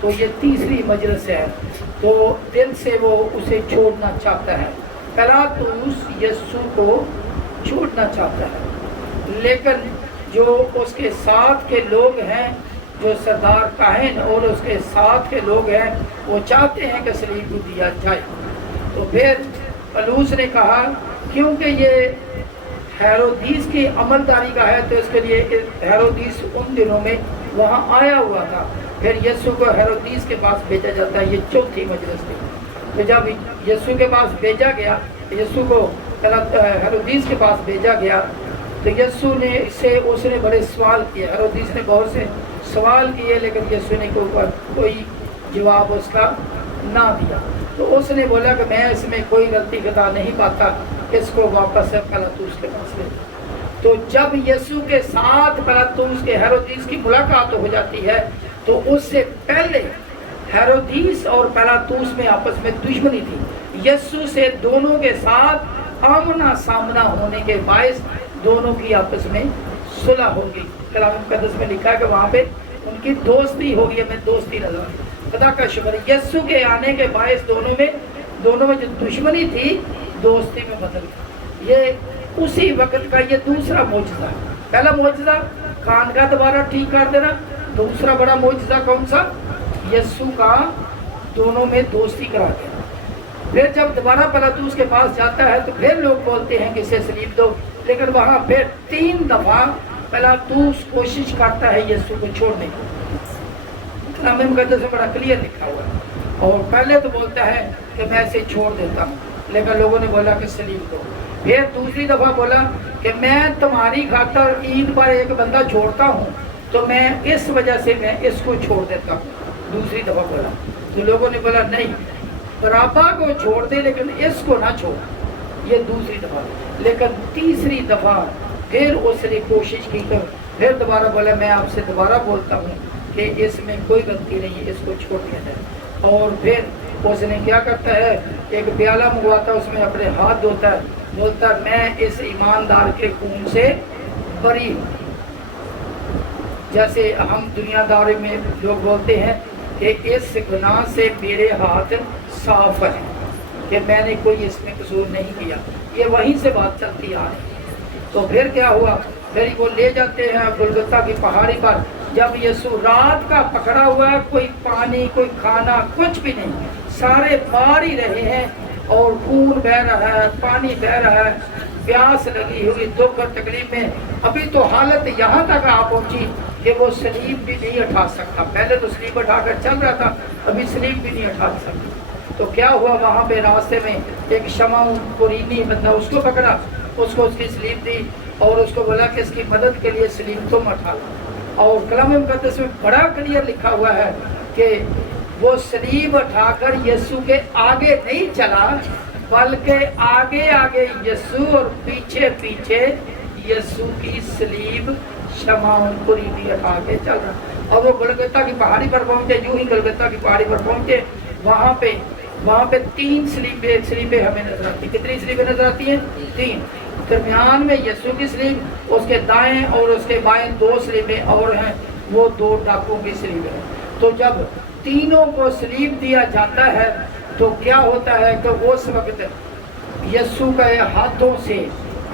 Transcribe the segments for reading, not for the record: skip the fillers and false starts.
تو یہ تیسری مجلس ہے، تو دل سے وہ اسے چھوڑنا چاہتا ہے، پلاطس یسوع کو چھوڑنا چاہتا ہے، لیکن جو اس کے ساتھ کے لوگ ہیں، جو سردار کاہن اور اس کے ساتھ کے لوگ ہیں، وہ چاہتے ہیں کہ صلیب کو دیا جائے۔ تو پھر پلوس نے کہا کیونکہ یہ ہیرودیس کی عملداری کا ہے، تو اس کے لیے ہیرودیس ان دنوں میں وہاں آیا ہوا تھا، پھر یسوع کو ہیرودیس کے پاس بھیجا جاتا ہے۔ یہ چوتھی مجلس تھی۔ تو جب یسوع کے پاس بھیجا گیا، یسوع کو ہیرودیس کے پاس بھیجا گیا، تو یسوع نے اس نے بڑے سوال کیے، ہیرودیس نے بہت سے سوال کیے، لیکن یسوع نے کوئی جواب اس کا نہ دیا۔ تو اس نے بولا کہ میں اس میں کوئی غلطی خطا نہیں پاتا، اس کو واپس پلاطس کے پاس لے۔ تو جب یسوع کے ساتھ پلاطس کے ہیرودیس کی ملاقات ہو جاتی ہے، تو اس سے پہلے ہیرودیس اور پلاطس میں آپس میں دشمنی تھی۔ یسوع سے دونوں کے ساتھ آمنا سامنا ہونے کے باعث دونوں کی آپس میں صلح ہو گئی۔ کلام مقدس میں لکھا ہے کہ وہاں پہ ان کی دوستی ہو گئی، ہمیں دوستی نظر آئی۔ خدا کا شکر، یسوع کے آنے کے باعث دونوں میں جو دشمنی تھی دوستی میں بدل گئی۔ یہ اسی وقت کا یہ دوسرا معجزہ ہے۔ پہلا معجزہ کان کا دوبارہ ٹھیک کر دینا، دوسرا بڑا معجزہ کون سا؟ یسوع کا دونوں میں دوستی کرا دینا۔ پھر جب دوبارہ پلاطس کے پاس جاتا ہے تو پھر لوگ بولتے ہیں کہ اسے صلیب دو، لیکن وہاں پھر 3 دفعہ پلاطس کوشش کرتا ہے یسوع کو چھوڑنے کی۔ کلام مقدس میں بڑا کلیئر لکھا ہوا ہے، اور پہلے تو بولتا ہے کہ میں اسے چھوڑ دیتا ہوں، لیکن لوگوں نے بولا کہ صلیب دو۔ پھر دوسری دفعہ بولا کہ میں تمہاری خاطر عید پر ایک بندہ چھوڑتا ہوں، تو میں اس وجہ سے میں اس کو چھوڑ دیتا ہوں، دوسری دفعہ بولا۔ تو لوگوں نے بولا نہیں، بارابا کو چھوڑ دے لیکن اس کو نہ چھوڑ، یہ دوسری دفعہ۔ لیکن تیسری دفعہ پھر اس نے کوشش کی، تو پھر دوبارہ بولا میں آپ سے دوبارہ بولتا ہوں کہ اس میں کوئی غلطی نہیں ہے، اس کو چھوڑ دیا جائے۔ اور پھر اس نے کیا کرتا ہے، ایک پیالہ منگواتا ہے، اس میں اپنے ہاتھ دھوتا ہے، بولتا ہے میں اس ایماندار کے خون سے بری ہوں۔ جیسے ہم دنیا داری میں لوگ بولتے ہیں کہ اس گناہ سے میرے ہاتھ صاف ہے، کہ میں نے کوئی اس میں قصور نہیں کیا، یہ وہیں سے بات چلتی آ رہی ہے۔ تو پھر کیا ہوا، پھر وہ لے جاتے ہیں گلگتہ کی پہاڑی پر۔ جب یسوع رات کا پکڑا ہوا ہے، کوئی پانی کوئی کھانا کچھ بھی نہیں، سارے مار ہی رہے ہیں، اور خون بہہ رہا ہے، پانی بہہ رہا ہے، پیاس لگی ہوئی، دکھ اور تکلیف میں ابھی تو حالت یہاں تک آ پہنچی کہ وہ صلیب بھی نہیں اٹھا سکتا۔ پہلے تو صلیب اٹھا کر چل رہا تھا، ابھی صلیب بھی نہیں اٹھا سکتا۔ تو کیا ہوا، وہاں پہ راستے میں ایک شمعون قرینی بندہ، اس کو پکڑا، اس کو اس کی صلیب دی، اور اس کو بولا کہ اس کی مدد کے لیے صلیب تم اٹھا لو۔ اور کلام مقدس میں بڑا کلیئر لکھا ہوا ہے کہ وہ صلیب اٹھا کر یسوع کے آگے نہیں چلا، بلکہ آگے آگے یسوع اور پیچھے پیچھے یسوع کی صلیب شمعون قرینی اٹھا کے چل رہا۔ اور وہ گلگتہ کی پہاڑی پر پہنچے، یوں ہی گلگتہ کی پہاڑی پر پہنچے، وہاں پہ 3 صلیبیں ہمیں نظر آتی۔ کتنی صلیبیں نظر آتی ہیں؟ 3۔ درمیان میں یسوع کی صلیب، اس کے دائیں اور اس کے بائیں 2 صلیبیں اور ہیں، وہ 2 ڈاکوں کی صلیبیں ہیں۔ تو جب تینوں کو صلیب دیا جاتا ہے تو کیا ہوتا ہے کہ اس وقت یسوع کا ہاتھوں سے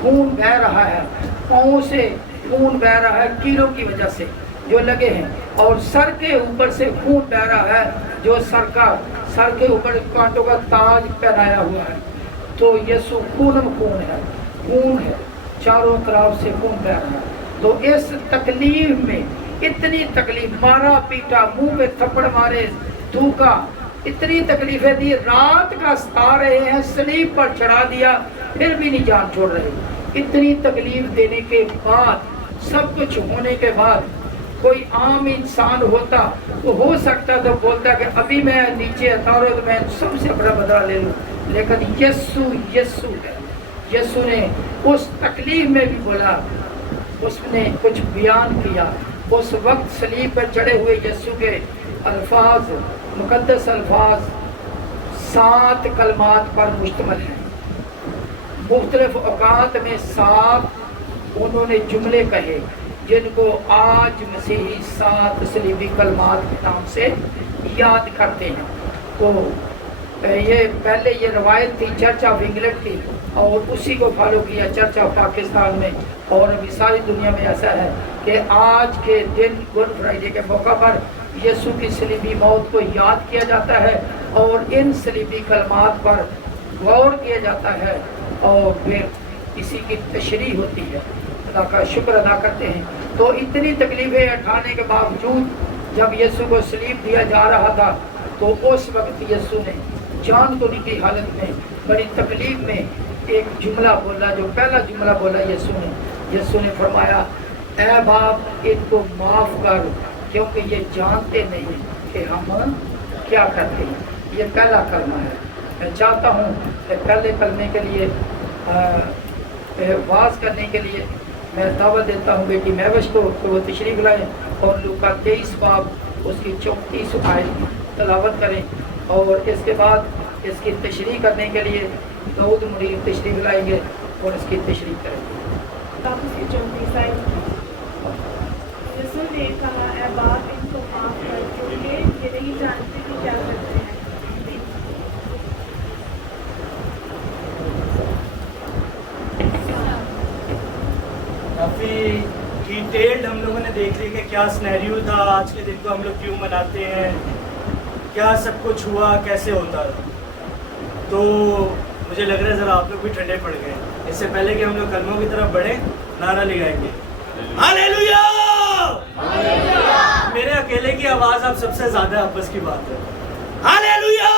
خون بہہ رہا ہے، پاؤں سے خون بہہ رہا ہے کیلوں کی وجہ سے جو لگے ہیں، اور سر کے اوپر سے خون بہہ رہا ہے، جو سر کے اوپر کانٹوں کا تاج پہنایا ہوا ہے۔ تو یسوع خون ہے، چاروں طرف سے خون بہہ رہا ہے۔ تو اس تکلیف میں اتنی تکلیف، مارا پیٹا، منہ پہ تھپڑ مارے، دھوکا، اتنی تکلیفیں دی، رات کا ستا رہے ہیں، صلیب پر چڑھا دیا، پھر بھی نہیں جان چھوڑ رہے۔ اتنی تکلیف دینے کے بعد، سب کچھ ہونے کے بعد، کوئی عام انسان ہوتا تو ہو سکتا تو بولتا کہ ابھی میں نیچے اتارو تو میں سب سے بڑا بدلہ لے لوں، لیکن یسوع ہے۔ یسوع نے اس تکلیف میں بھی بولا، اس نے کچھ بیان کیا۔ اس وقت صلیب پر چڑھے ہوئے یسوع کے الفاظ، مقدس الفاظ 7 کلمات پر مشتمل ہیں۔ مختلف اوقات میں 7 انہوں نے جملے کہے، جن کو آج مسیحی 7 صلیبی کلمات کے نام سے یاد کرتے ہیں. تو یہ پہلے یہ روایت تھی چرچ آف انگلینڈ کی، اور اسی کو فالو کیا چرچ آف پاکستان میں، اور ابھی ساری دنیا میں ایسا ہے کہ آج کے دن گڈ فرائیڈے کے موقع پر یسوع کی صلیبی موت کو یاد کیا جاتا ہے، اور ان صلیبی کلمات پر غور کیا جاتا ہے، اور پھر اسی کی تشریح ہوتی ہے. خدا کا شکر ادا کرتے ہیں. تو اتنی تکلیفیں اٹھانے کے باوجود جب یسوع کو صلیب دیا جا رہا تھا تو اس وقت یسوع نے جان کو کی حالت میں بڑی تکلیف میں ایک جملہ بولا، جو پہلا جملہ بولا یسوع نے فرمایا، اے باپ ان کو معاف کر کیونکہ یہ جانتے نہیں کہ ہم کیا کرتے ہیں. یہ پہلا کلمہ ہے. میں چاہتا ہوں کہ پہلے کلمے کے لیے واز کرنے کے لیے میں دعوت دیتا ہوں بیٹی مہوش کو کہ وہ تشریف لائیں اور لوکا 23 باب اس کی 34 آیت تلاوت کریں، اور اس کے بعد اس کی تشریح کرنے کے لیے داؤد مرید تشریف لائیں گے اور اس کی تشریح کریں گے. یسوع نے کہا، اے باپ ان کو معاف کر کیونکہ یہ نہیں جانتے کہ کیا کرتے ہیں. کافی ڈیٹیلڈ ہم لوگوں نے دیکھ لی کہ کیا سنیریو تھا، آج کے دن کو ہم لوگ کیوں مناتے ہیں، کیا سب کچھ ہوا، کیسے ہوتا تھا. تو مجھے لگ رہا ہے ذرا آپ لوگ بھی ٹھنڈے پڑ گئے. اس سے پہلے کہ ہم لوگ کلموں کی طرف بڑھیں، نعرہ لگائیں گے ہاللیلویا. میرے اکیلے کی آواز اب سب سے زیادہ آپس کی بات ہے. ہاللیلویا.